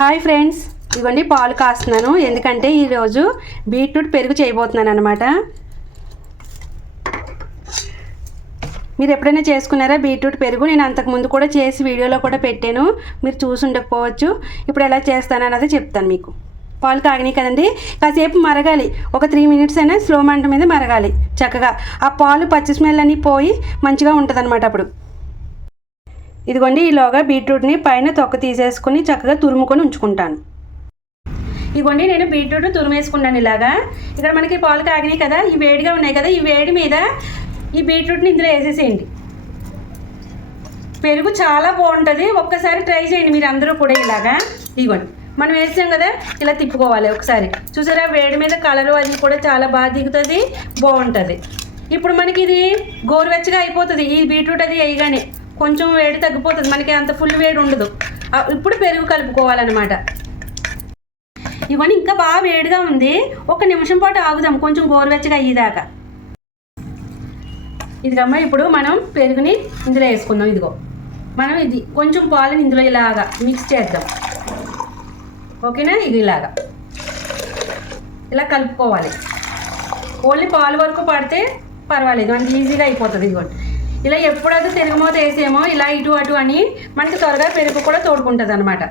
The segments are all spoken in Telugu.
హాయ్ ఫ్రెండ్స్, ఇవ్వండి పాలు కాస్తున్నాను. ఎందుకంటే ఈరోజు బీట్రూట్ పెరుగు చేయబోతున్నాను అనమాట. మీరు ఎప్పుడైనా చేసుకున్నారా బీట్రూట్ పెరుగు? నేను అంతకుముందు కూడా చేసి వీడియోలో కూడా పెట్టాను, మీరు చూసి ఉండకపోవచ్చు. ఇప్పుడు ఎలా చేస్తాను అన్నది చెప్తాను మీకు. పాలు కాగినాయి కదండి, కాసేపు మరగాలి. ఒక 3 మినిట్స్ అయినా స్లో మంట మీద మరగాలి చక్కగా. ఆ పాలు పచ్చి స్మెల్ అన్నీ పోయి మంచిగా ఉంటుంది అనమాట. అప్పుడు ఇదిగోండి, ఈలోగా బీట్రూట్ని పైన తొక్క తీసేసుకుని చక్కగా తురుముకొని ఉంచుకుంటాను. ఇదిగోండి, నేను బీట్రూట్ తురిమేసుకున్నాను ఇలాగా. ఇక్కడ మనకి పాలు కాగినాయి కదా, ఈ వేడిగా ఉన్నాయి కదా, ఈ వేడి మీద ఈ బీట్రూట్ని ఇందులో వేసేసేయండి. పెరుగు చాలా బాగుంటుంది, ఒక్కసారి ట్రై చేయండి మీరు అందరూ కూడా. ఇలాగా ఇదిగోండి, మనం వేసాం కదా, ఇలా తిప్పుకోవాలి ఒకసారి. చూసారా, వేడి మీద కలరు అది కూడా చాలా బాగా దిగుతుంది, బాగుంటుంది. ఇప్పుడు మనకి ఇది గోరువెచ్చగా అయిపోతుంది. ఈ బీట్రూట్ అది వేయగానే కొంచెం వేడి తగ్గిపోతుంది, మనకి అంత ఫుల్ వేడి ఉండదు. ఇప్పుడు పెరుగు కలుపుకోవాలన్నమాట. ఇవన్నీ ఇంకా బాగా వేడిగా ఉంది, 1 నిమిషం పాటు ఆగుదాం కొంచెం గోరువెచ్చగా అయ్యేదాకా. ఇదిగమ్మా, ఇప్పుడు మనం పెరుగుని ఇందులో వేసుకుందాం. ఇదిగో, మనం ఇది కొంచెం పాలని ఇందులో ఇలాగా మిక్స్ చేద్దాం. ఓకేనా? ఇది ఇలాగా ఇలా కలుపుకోవాలి. ఓన్లీ పాలు వరకు పడితే పర్వాలేదు, మనకి ఈజీగా అయిపోతుంది. ఇదిగోండి, ఇలా ఎప్పుడైతే తిరగమూత వేసేమో ఇలా ఇటు అటు అని మనకి త్వరగా పెరుగు కూడా తోడుకుంటుంది అనమాట.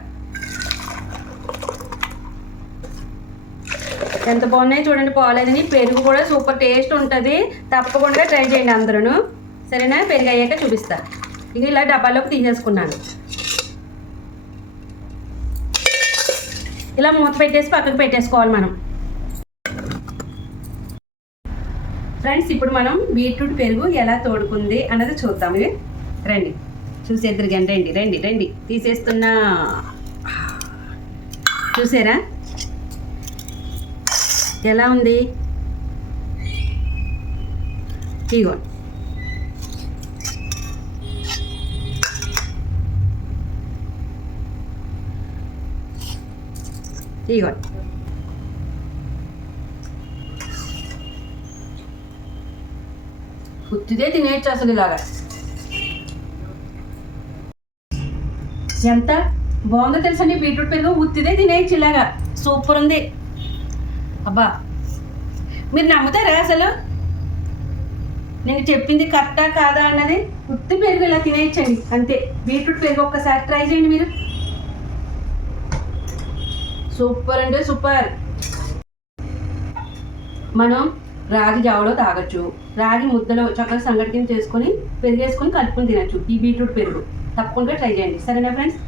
ఎంత బాగున్నాయి చూడండి పాలేదని. పెరుగు కూడా సూపర్ టేస్ట్ ఉంటుంది, తప్పకుండా ట్రై చేయండి అందరూ. సరేనా? పెరుగు అయ్యాక చూపిస్తా. ఇది ఇలా డబ్బాలోకి తీసేసుకున్నాను. ఇలా మూత పెట్టేసి పక్కకు పెట్టేసుకోవాలి మనం. ఫ్రెండ్స్, ఇప్పుడు మనం బీట్రూట్ పెరుగు ఎలా తోడుకుంది అన్నది చూద్దాం. ఇది రండి, చూసేద్దరు కానీ. రండి రండి రండి, తీసేస్తున్నా. చూసారా ఎలా ఉంది? ఇగో, ఇగో, ఉత్తిదే తినేయచ్చు అసలు. ఇలాగా ఎంత బాగుందో తెలుసండి బీట్రూట్ పెరుగు. ఉత్తిదే తినేయచ్చు ఇలాగా, సూపర్ ఉంది. అబ్బా, మీరు నమ్ముతారా అసలు నేను చెప్పింది కరెక్టా కాదా అన్నది? ఉత్తి పెరుగు ఇలా తినేయచ్చండి అంతే. బీట్రూట్ పెరుగు ఒక్కసారి ట్రై చేయండి మీరు. సూపర్ అంటే సూపర్. మనం రాగి జావలో తాగొచ్చు, రాగి ముద్దలో చక్కగా సంగటి చేసుకొని పెరిగేసుకొని కలుపుకొని తినచ్చు ఈ బీట్రూట్ పెరుగు. తప్పకుండా ట్రై చేయండి. సరేనా ఫ్రెండ్స్?